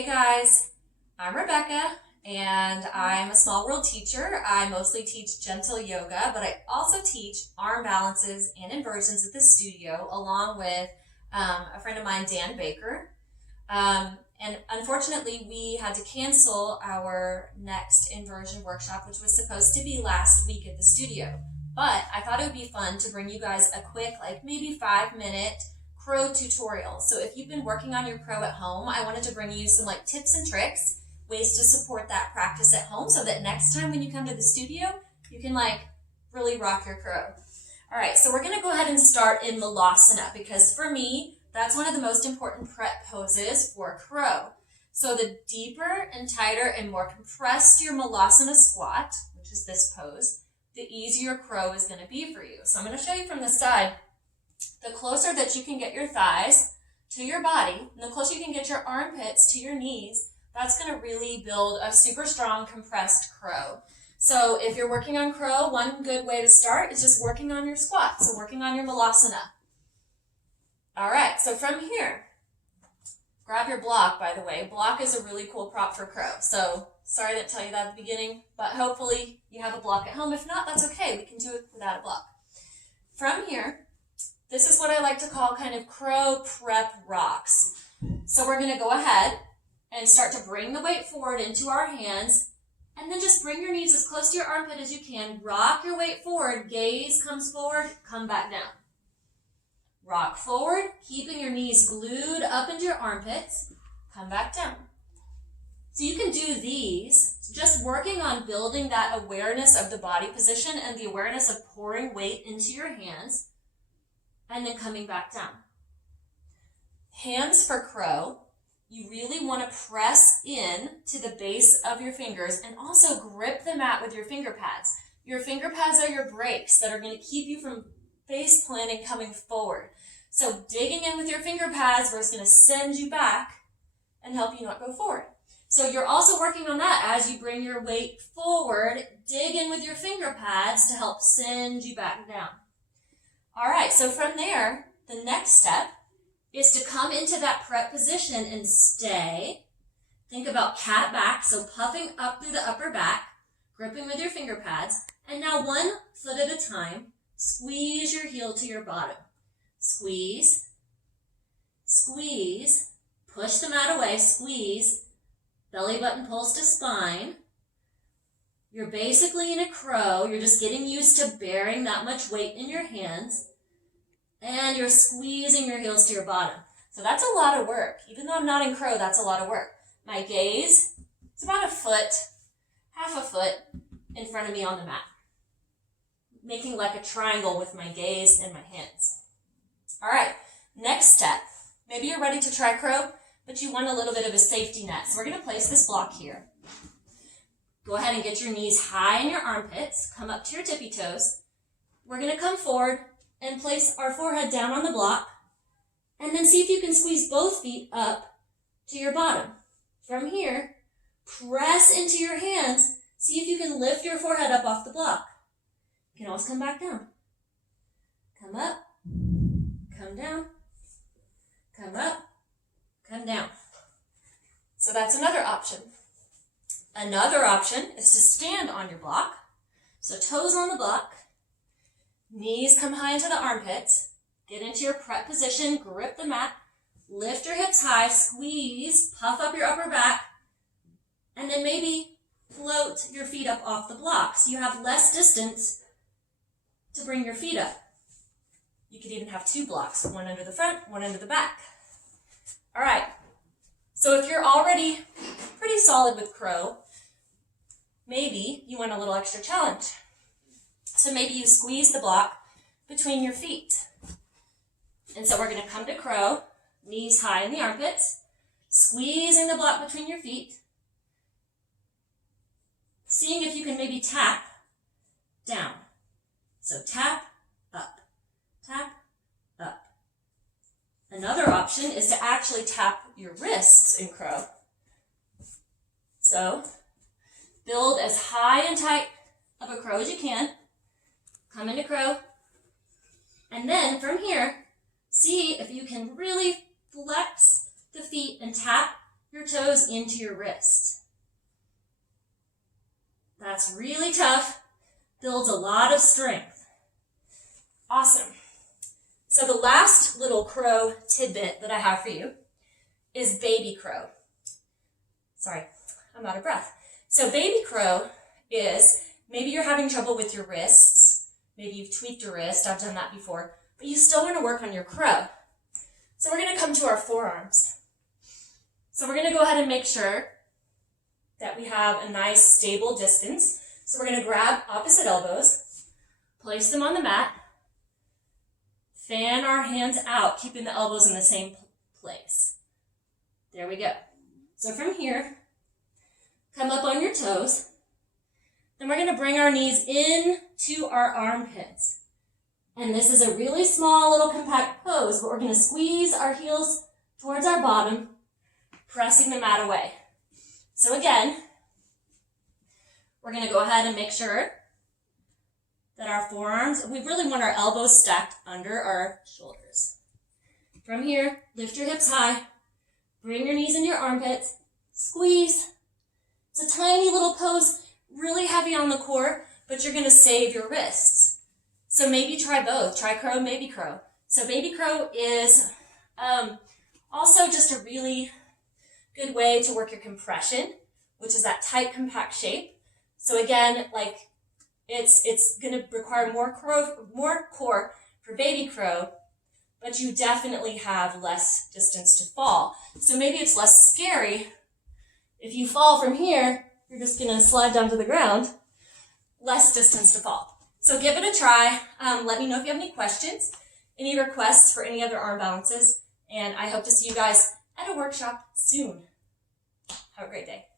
Hey guys, I'm Rebecca and I'm a small world teacher. I mostly teach gentle yoga, but I also teach arm balances and inversions at the studio along with a friend of mine, Dan Baker. And unfortunately, we had to cancel our next inversion workshop, which was supposed to be last week at the studio. But I thought it would be fun to bring you guys a quick, like maybe 5-minute crow tutorial. So if you've been working on your crow at home, I wanted to bring you some like tips and tricks, ways to support that practice at home so that next time when you come to the studio, you can like really rock your crow. All right, so we're gonna go ahead and start in Malasana because for me, that's one of the most important prep poses for crow. So the deeper and tighter and more compressed your Malasana squat, which is this pose, the easier crow is gonna be for you. So I'm gonna show you from the side. The closer that you can get your thighs to your body, and the closer you can get your armpits to your knees, that's going to really build a super strong compressed crow. So if you're working on crow, one good way to start is just working on your squat, so working on your Malasana. All right, so from here, grab your block, by the way. Block is a really cool prop for crow. So sorry I didn't tell you that at the beginning, but hopefully you have a block at home. If not, that's okay. We can do it without a block. From here, this is what I like to call kind of crow prep rocks. So we're going to go ahead and start to bring the weight forward into our hands, and then just bring your knees as close to your armpit as you can. Rock your weight forward, gaze comes forward, come back down. Rock forward, keeping your knees glued up into your armpits, come back down. So you can do these, just working on building that awareness of the body position and the awareness of pouring weight into your hands, and then coming back down. Hands for crow, you really want to press in to the base of your fingers and also grip the mat with your finger pads. Your finger pads are your brakes that are going to keep you from face planting coming forward. So digging in with your finger pads, where it's going to send you back and help you not go forward. So you're also working on that as you bring your weight forward. Dig in with your finger pads to help send you back down. All right, so from there, the next step is to come into that prep position and stay. Think about cat back, so puffing up through the upper back, gripping with your finger pads, and now 1 foot at a time, squeeze your heel to your bottom. Squeeze, squeeze, push the mat away, squeeze, belly button pulls to spine. You're basically in a crow. You're just getting used to bearing that much weight in your hands. And you're squeezing your heels to your bottom. So that's a lot of work. Even though I'm not in crow, that's a lot of work. My gaze is about a foot, half a foot in front of me on the mat. Making like a triangle with my gaze and my hands. All right, next step. Maybe you're ready to try crow, but you want a little bit of a safety net. So we're going to place this block here. Go ahead and get your knees high in your armpits. Come up to your tippy toes. We're going to come forward and place our forehead down on the block. And then see if you can squeeze both feet up to your bottom. From here, press into your hands. See if you can lift your forehead up off the block. You can always come back down. Come up, come down, come up, come down. So that's another option. Another option is to stand on your block. So toes on the block, knees come high into the armpits, get into your prep position, grip the mat, lift your hips high, squeeze, puff up your upper back, and then maybe float your feet up off the block so you have less distance to bring your feet up. You could even have 2 blocks, one under the front, one under the back. All right. So if you're already pretty solid with crow, maybe you want a little extra challenge. So maybe you squeeze the block between your feet. And so we're going to come to crow, knees high in the armpits, squeezing the block between your feet, seeing if you can maybe tap down. So tap, up, tap, up. Another option is to actually tap your wrists in crow. So build as high and tight of a crow as you can. Come into crow. And then from here, see if you can really flex the feet and tap your toes into your wrist. That's really tough, builds a lot of strength. Awesome. So the last little crow tidbit that I have for you is baby crow. Sorry, I'm out of breath. So baby crow is, maybe you're having trouble with your wrists, maybe you've tweaked your wrist, I've done that before, but you still want to work on your crow. So we're going to come to our forearms. So we're going to go ahead and make sure that we have a nice stable distance. So we're going to grab opposite elbows, place them on the mat, fan our hands out, keeping the elbows in the same place. There we go. So from here, come up on your toes. Then we're going to bring our knees in to our armpits. And this is a really small little compact pose, but we're going to squeeze our heels towards our bottom, pressing the mat away. So again, we're going to go ahead and make sure that our forearms, we really want our elbows stacked under our shoulders. From here, lift your hips high, bring your knees in your armpits, squeeze. It's a tiny little pose, really heavy on the core, but you're going to save your wrists. So maybe try both. Try crow and baby crow. So baby crow is also just a really good way to work your compression, which is that tight, compact shape. So again, like it's going to require more core for baby crow, but you definitely have less distance to fall. So maybe it's less scary. If you fall from here, you're just going to slide down to the ground, less distance to fall. So give it a try. Let me know if you have any questions, any requests for any other arm balances, and I hope to see you guys at a workshop soon. Have a great day.